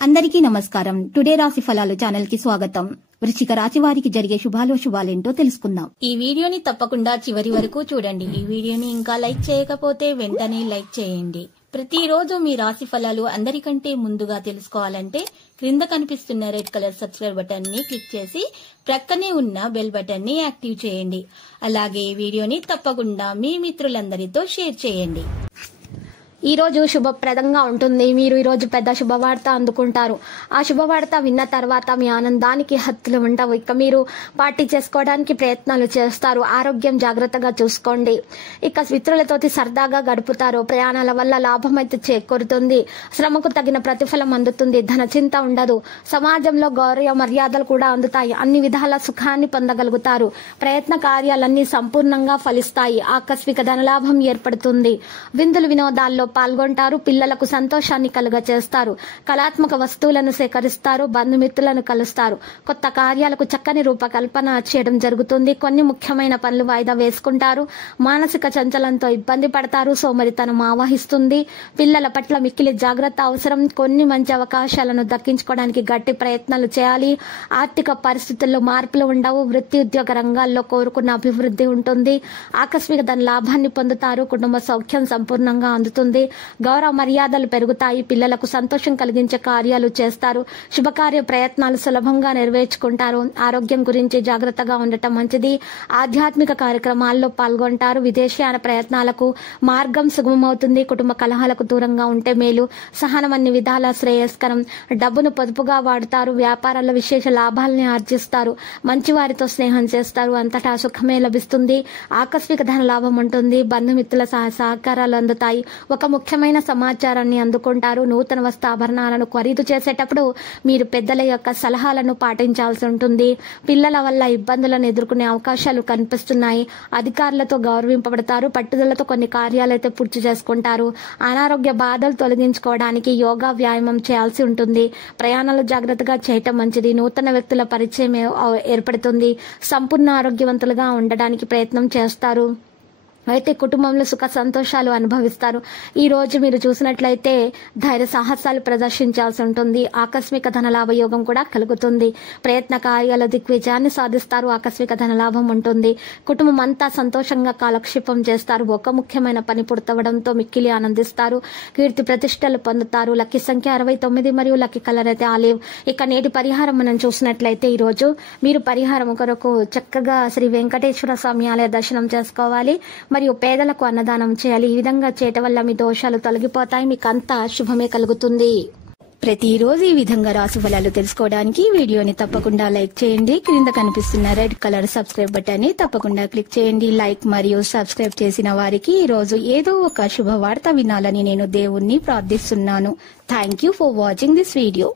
అందరికీ నమస్కారం. టుడే రాశి ఫలాలు ఛానల్ కి స్వాగతం. వృశ్చిక రాశి వారికి జరిగే శుభాలేంటో తెలుసుకుందాం. ఈ వీడియోని తప్పకుండా చివరి వరకు చూడండి. ఈ వీడియోని ఇంకా లైక్ చేయకపోతే వెంటనే లైక్ చేయండి. ప్రతిరోజు మీ రాశి ఫలాలు అందరికంటే ముందుగా తెలుసుకోవాలంటే క్రింద కనిపిస్తున్న రెడ్ కలర్ సబ్స్క్రైబ్ బటన్ ని క్లిక్ చేసి ప్రక్కనే ఉన్న బెల్ బటన్ ని యాక్టివ్ చేయండి. అలాగే ఈ వీడియోని తప్పకుండా మీ మిత్రులందరితో షేర్ చేయండి. ఈ రోజు శుభప్రదంగా ఉంటుంది. మీరు ఈ రోజు పెద్ద శుభవార్త అందుకుంటారు. ఆ శుభవార్త విన్న తర్వాత మీ ఆనందానికి హద్దులు ఉండవు. ఇక మీరు పార్టీ చేసుకోవడానికి ప్రయత్నాలు చేస్తారు. ఆరోగ్యం జాగ్రత్తగా చూసుకోండి. ఇక మిత్రులతోటి సరదాగా గడుపుతారు. ప్రయాణాల వల్ల లాభం అయితే చేకూరుతుంది. శ్రమకు తగిన ప్రతిఫలం అందుతుంది. ధన చింత ఉండదు. సమాజంలో గౌరవ మర్యాదలు కూడా అందుతాయి. అన్ని విధాల సుఖాన్ని పొందగలుగుతారు. ప్రయత్న కార్యాలన్నీ సంపూర్ణంగా ఫలిస్తాయి. ఆకస్మిక ధనలాభం ఏర్పడుతుంది. విందులు వినోదాల్లో పాల్గొంటారు. పిల్లలకు సంతోషాన్ని కలుగచేస్తారు. కళాత్మక వస్తువులను సేకరిస్తారు. బంధుమిత్రులను కలుస్తారు. కొత్త కార్యాలకు చక్కని రూపకల్పన చేయడం జరుగుతుంది. కొన్ని ముఖ్యమైన పనులు వాయిదా వేసుకుంటారు. మానసిక చంచలంతో ఇబ్బంది పడతారు. సోమరితనం ఆవహిస్తుంది. పిల్లల పట్ల మిక్కిలి జాగ్రత్త అవసరం. కొన్ని మంచి అవకాశాలను దక్కించుకోవడానికి గట్టి ప్రయత్నాలు చేయాలి. ఆర్థిక పరిస్థితుల్లో మార్పులు ఉండవు. వృత్తి ఉద్యోగ రంగాల్లో కోరుకున్న అభివృద్ధి ఉంటుంది. ఆకస్మిక ధన లాభాన్ని పొందుతారు. కుటుంబ సౌఖ్యం సంపూర్ణంగా అందుతుంది. గౌరవ మర్యాదలు పెరుగుతాయి. పిల్లలకు సంతోషం కలిగించే కార్యాలు చేస్తారు. శుభకార్య ప్రయత్నాలు సులభంగా నెరవేర్చుకుంటారు. ఆరోగ్యం గురించి జాగ్రత్తగా ఉండటం మంచిది. ఆధ్యాత్మిక కార్యక్రమాల్లో పాల్గొంటారు. విదేశీయాన ప్రయత్నాలకు మార్గం సుగమమవుతుంది. కుటుంబ కలహాలకు దూరంగా ఉంటే మేలు. సహనం అన్ని విధాల శ్రేయస్కరం. డబ్బును పొదుపుగా వాడుతారు. వ్యాపారాల్లో విశేష లాభాలని ఆర్జిస్తారు. మంచి వారితో స్నేహం చేస్తారు. అంతటా సుఖమే లభిస్తుంది. ఆకస్మిక ధన లాభం ఉంటుంది. బంధుమిత్రుల సహకారాలు అందుతాయి. ఒక ముఖ్యమైన సమాచారాన్ని అందుకుంటారు. నూతన వస్త్రాభరణాలను ఖరీదు చేసేటప్పుడు మీరు పెద్దల యొక్క సలహాలను పాటించాల్సి ఉంటుంది. పిల్లల వల్ల ఇబ్బందులను ఎదుర్కొనే అవకాశాలు కనిపిస్తున్నాయి. అధికారులతో గౌరవింపబడతారు. పట్టుదలతో కొన్ని కార్యాలైతే పూర్తి చేసుకుంటారు. అనారోగ్య బాధలు తొలగించుకోవడానికి యోగా వ్యాయామం చేయాల్సి ఉంటుంది. ప్రయాణాలు జాగ్రత్తగా చేయటం మంచిది. నూతన వ్యక్తుల పరిచయం ఏర్పడుతుంది. సంపూర్ణ ఆరోగ్యవంతులుగా ఉండడానికి ప్రయత్నం చేస్తారు. అయితే కుటుంబంలో సుఖ సంతోషాలు అనుభవిస్తారు. ఈ రోజు మీరు చూసినట్లయితే ధైర్య సాహసాలు ప్రదర్శించాల్సి ఉంటుంది. ఆకస్మిక ధనలాభ యోగం కూడా కలుగుతుంది. ప్రయత్న కార్యాల దిగ్విజయాన్ని సాధిస్తారు. ఆకస్మిక ధనలాభం ఉంటుంది. కుటుంబం అంతా సంతోషంగా కాలక్షేపం చేస్తారు. ఒక ముఖ్యమైన పని పూర్తవడంతో మిక్కిలి ఆనందిస్తారు. కీర్తి ప్రతిష్టలు పొందుతారు. లక్కీ సంఖ్య 69 మరియు లక్కీ కలర్ అయితే ఆలివ్. ఇక నేటి పరిహారం మనం చూసినట్లయితే ఈ రోజు మీరు పరిహారం కొరకు చక్కగా శ్రీ వెంకటేశ్వర స్వామి ఆలయ దర్శనం చేసుకోవాలి. మరియు పేదలకు అన్నదానం చేయాలి. ఈ విధంగా చేయటం వల్ల మీ దోషాలు తొలగిపోతాయి. మీకు అంతా శుభమే కలుగుతుంది. ప్రతిరోజు ఈ విధంగా రాశి ఫలాలు తెలుసుకోవడానికి వీడియోని తప్పకుండా లైక్ చేయండి. క్రింద కనిపిస్తున్న రెడ్ కలర్ సబ్స్క్రైబ్ బటన్ ని తప్పకుండా క్లిక్ చేయండి. లైక్ మరియు సబ్స్క్రైబ్ చేసిన వారికి ఈ రోజు ఏదో ఒక శుభవార్త వినాలని నేను దేవుణ్ణి ప్రార్థిస్తున్నాను. Thank you for watching this video.